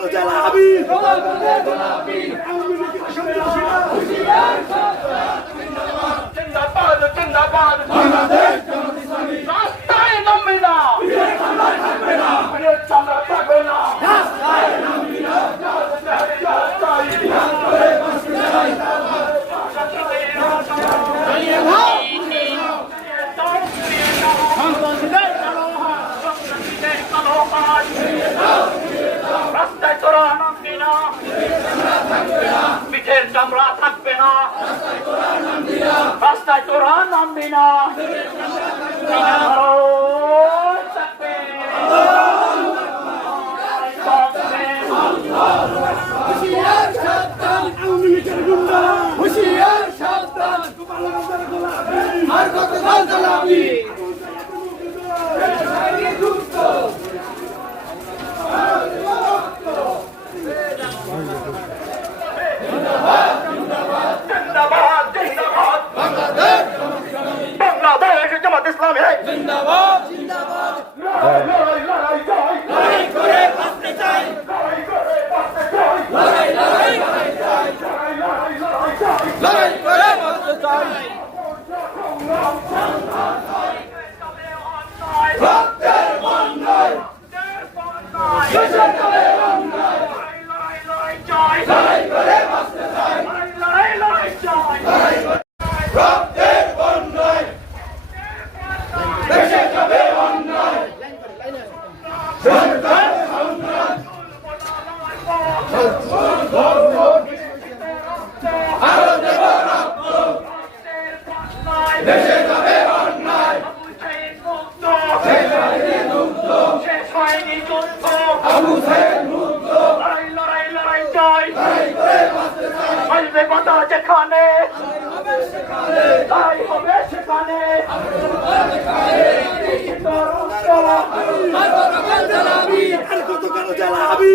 তরুণ চলো আর কত কালো জ্বালাবি জিন্দাবাদ জিন্দাবাদ বাংলাদেশ জামাত ইসলামী রাস্তায় নামবে না বিরোধ চামড়া থাকবে না রাস্তায় তোরা নামবি না পিঠের চামড়া থাকবে না। রাস্তায় তোরা নামবি না। আর কত কাল চালাবি জিন্দাবাদ জিন্দাবাদ বাংলাদেশ বাংলাদেশ জামাত ইসলামী জিন্দাবাদ লড়াই লড়াই জয় লড়াই করে বাঁচতে চাই লড়াই করে বাঁচতে চাই লড়াই লড়াই লড়াই চাই লড়াই লড়াই লড়াই জয় লড়াই করে বাঁচতে চাই রক্তের বন্যায় দেশে যাবে অন্যায় লড়াই করে বাঁচতে চাই রক্তের বন্যায় যেখানে তাই হবে সেখানে আর কত কাল জ্বালাবি